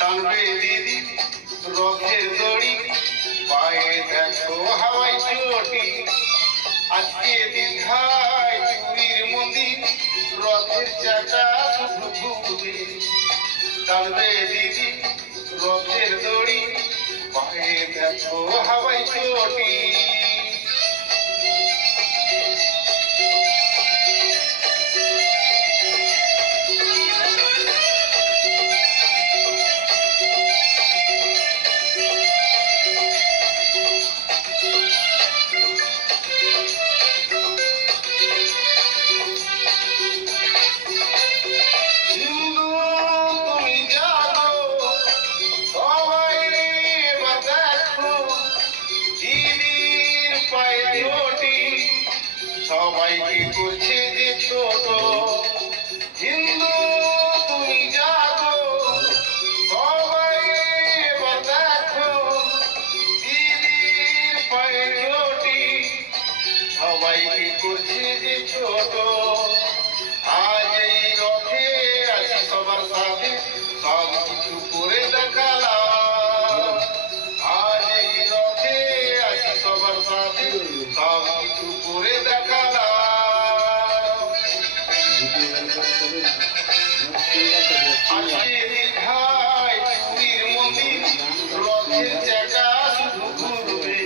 টানবে দিদি রথের দড়ি, পায়ে দেখো হাওয়াই চটি। আজকে দীঘায় পুরীর মন্দির, রথের চাকা শুধু ঘুরবে। টানবে দিদি রথের দড়ি, পায়ে দেখো হাওয়াই চটি। সবাইকে করছে যে ছোট, হিন্দু তুমি জাগো, সবাই এবার দেখো দিদির পায়ে চটি। সবাইকে করছে যে ছোট, আজ এই রথে আছি সবার সাথে, সব কিছু করে দেখালাম। আজ এই রথে আছি সবার সাথে, সব কিছু করে দেখালাম। আজকে দীঘায় পুরীর মন্দির, রথের চাকা শুধু ঘুরবে।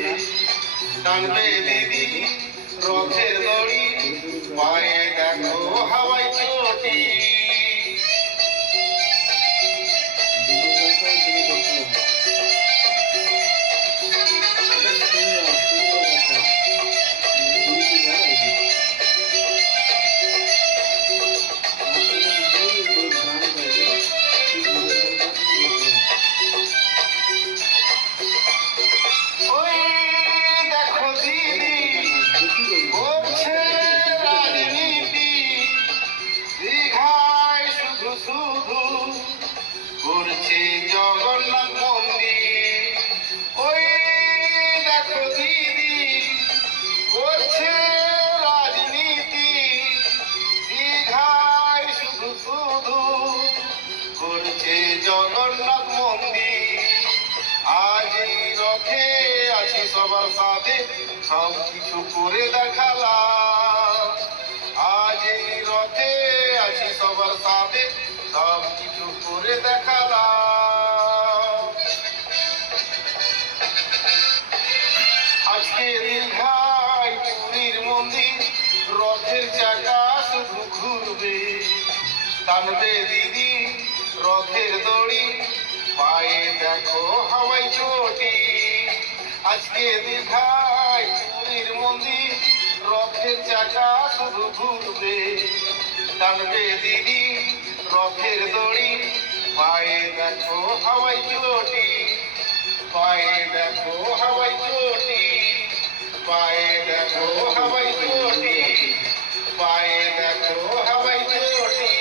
টানবে দিদি রথের দড়ি, পায়ে দেখো হাওয়াই চটি। করছে জগন্নাথ মন্দির, ওই দেখো দিদি করছে রাজনীতি। দীঘায় শুধু শুধু করছে জগন্নাথ মন্দির। আজ এই রথে আছি সবার সাথে, সব কিছু করে দেখালাম। আজ এই রথে আছি সবার সাথে, সব কিছু করে দেখালাম। আজকে দীঘায় পুরীর মন্দির, রথের চাকা শুধু ঘুরবে। টানবে দিদি রথের দড়ি, পায়ে দেখো হাওয়াই চটি। আজকে দীঘায় পুরীর মন্দির, রথের চাকা শুধু ঘুরবে। টানবে দিদি রথের দড়ি, পায়ে দেখো হাওয়াই চটি। পায়ে দেখো হাওয়াই চটি, পায়ে দেখো হাওয়াই চটি, পায়ে দেখো হাওয়াই চটি।